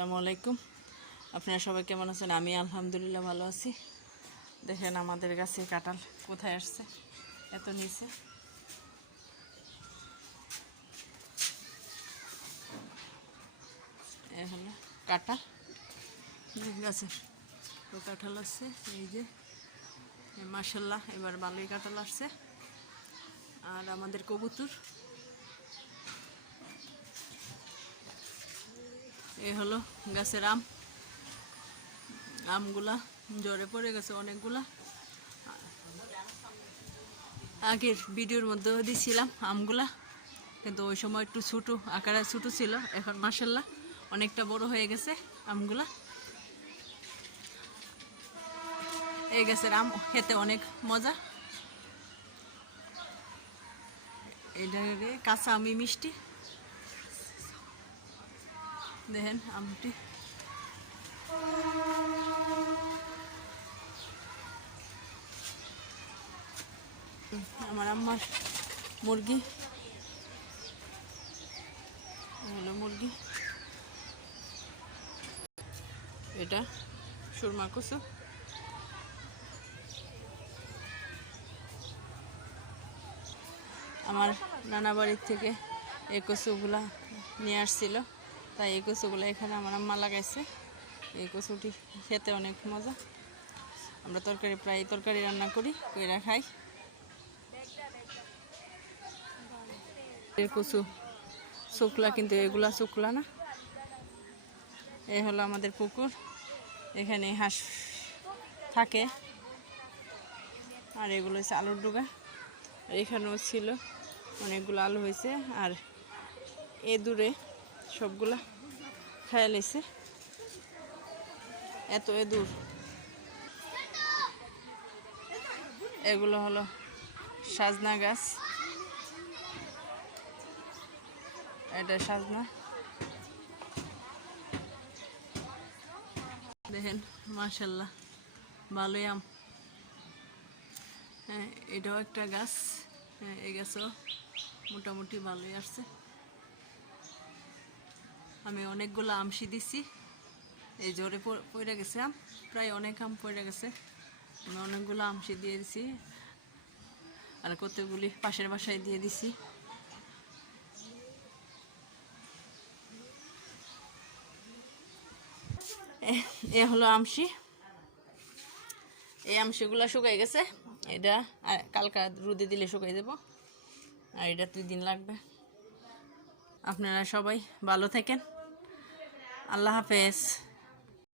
আসসালামু আলাইকুম। আপনারা সবাই কেমন আছেন? আমি আলহামদুলিল্লাহ ভালো আছি। দেখেন আমাদের গাছে কাঁঠাল কোথায় আসছে, এত নিচে। এ হলো কাঁঠাল গাছে, তো কাঁঠাল আসছে এই যে, মাশাআল্লাহ এবার ভালোই কাঁঠাল আসছে। আর আমাদের কবুতর, এ হলো গাছের আমগুলা ঝরে পড়ে গেছে অনেকগুলা। আগের ভিডিওর মধ্যে দিয়েছিলাম আমগুলা, কিন্তু ওই সময় একটু ছোটো আকারে ছোটো ছিল। এখন মাশাআল্লাহ অনেকটা বড় হয়ে গেছে আমগুলা। এই গাছের আম খেতে অনেক মজা। এটা কাঁচা আমি মিষ্টি, দেখেন আমটি। আমার আম্মার মুরগি, হলো মুরগি। এটা সুরমা কচু। আমার নানা বাড়ির থেকে এই কচুগুলা নিয়ে আসছিল, তাই এই কচুগুলো এখানে আমার আম্মা লাগাইছে। এই কচুটি খেতে অনেক মজা। আমরা প্রায় তরকারি রান্না করি, কইরা খাই। কচু শুকলা, কিন্তু এগুলা শুকলা না। এই হলো আমাদের পুকুর, এখানে হাঁস থাকে। আর এগুলো হচ্ছে আলুর ডুগা। এখানেও ছিল অনেকগুলো আলু হয়েছে, আর এ দূরে সবগুলা খাইয়া লাইছে, এত দূর। এগুলো হলো সাজনা গাছ, এটা সাজনা। দেখেন মাশাআল্লাহ ভালোই আম। হ্যাঁ, এটাও একটা গাছ। হ্যাঁ, এই গাছও মোটামুটি ভালোই আসছে। আমি অনেকগুলো আমশি দিছি, এই জোরে পড়ে গেছে আম, প্রায় অনেক আম পড়ে গেছে। আমি অনেকগুলো আমশি দিয়ে দিছি, আর কতগুলি পাশের বাসায় দিয়ে দিছি। এ হলো আমশি। এই আমশিগুলো শুকাই গেছে, এটা কালকা রোদে দিলে শুকাই দেব, আর এটা 2 দিন লাগবে। আপনারা সবাই ভালো থাকেন, আল্লাহ হাফেজ।